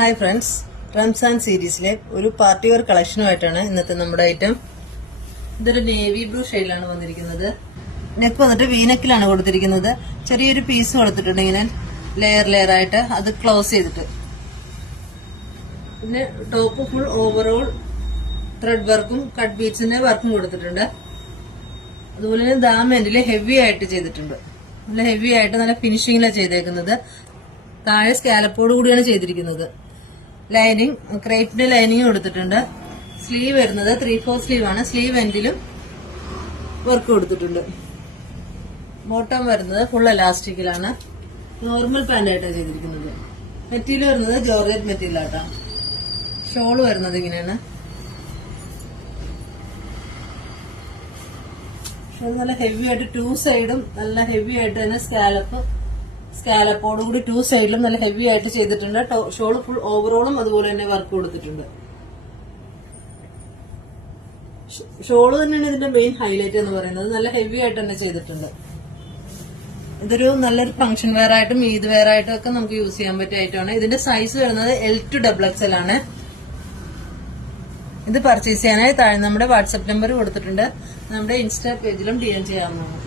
Hi friends, Ramzan സീരീസിലെ ഒരു party wear കളക്ഷനുമായിട്ടാണ് ഇന്നത്തെ നമ്മുടെ ഐറ്റം. ഇതൊരു നേവി ബ്ലൂ ഷെയ്ഡിലാണ് വന്നിരിക്കുന്നത്. നെക്ക് വന്നിട്ട് വീനെക്കിലാണ് കൊടുത്തിരിക്കുന്നത്. ചെറിയൊരു പീസ് കൊടുത്തിട്ടുണ്ട് ഇങ്ങനെ ലെയർ ആയിട്ട്, അത് ക്ലോസ് ചെയ്തിട്ട്. പിന്നെ ടോപ്പ് ഫുൾ ഓവറോൾ ത്രെഡ് വർക്കും കട്ട് ബീഡ്സിന്റെ വർക്കും കൊടുത്തിട്ടുണ്ട്. അതുപോലെ തന്നെ ദാമെന്റില് ഹെവി ആയിട്ട് ചെയ്തിട്ടുണ്ട്. നല്ല ഹെവി ആയിട്ട് നല്ല ഫിനിഷിംഗിലാണ് ചെയ്തേക്കുന്നത്. താഴെ സ്കാലപ്പോട് കൂടിയാണ് ചെയ്തിരിക്കുന്നത്. ലൈനിങ് ക്രേപ്പിന്റെ ലൈനിങ് കൊടുത്തിട്ടുണ്ട്. സ്ലീവ് വരുന്നത് 3/4 സ്ലീവ് ആണ്. സ്ലീവ് എൻഡിലും വർക്ക് കൊടുത്തിട്ടുണ്ട്. ബോട്ടം വരുന്നത് ഫുൾ എലാസ്റ്റിക്കിലാണ്. നോർമൽ പാന്റ് ആയിട്ടാണ് ചെയ്തിരിക്കുന്നത്. മെറ്റീരിയൽ വരുന്നത് ജോർജറ്റ് മെറ്റീരിയൽ ആട്ടാണ്. ഷോള് വരുന്നത് ഇങ്ങനെയാണ്. ഷോൾ നല്ല ഹെവി ആയിട്ട് 2 സൈഡും നല്ല ഹെവി ആയിട്ട് തന്നെ സ്കാലപ്പോട് കൂടി 2 സൈഡിലും നല്ല ഹെവി ആയിട്ട് ചെയ്തിട്ടുണ്ട്. ഷോള് ഫുൾ ഓവറോളും അതുപോലെ തന്നെ വർക്ക് കൊടുത്തിട്ടുണ്ട്. ഷോള് തന്നെയാണ് ഇതിന്റെ മെയിൻ ഹൈലൈറ്റ് എന്ന് പറയുന്നത്. നല്ല ഹെവി ആയിട്ട് തന്നെ ചെയ്തിട്ടുണ്ട്. ഇതൊരു നല്ലൊരു ഫംഗ്ഷൻ വെയർ ആയിട്ടും ഈദ് വെയർ ആയിട്ടും ഒക്കെ നമുക്ക് യൂസ് ചെയ്യാൻ പറ്റിയ ഐറ്റമാണ്. ഇതിന്റെ സൈസ് വരുന്നത് L to XXL ആണ്. ഇത് പർച്ചേസ് ചെയ്യാനായി താഴെ നമ്മുടെ വാട്സ്ആപ്പ് നമ്പർ കൊടുത്തിട്ടുണ്ട്. നമ്മുടെ ഇൻസ്റ്റാ പേജിലും DM ചെയ്യാവുന്നതാണ്.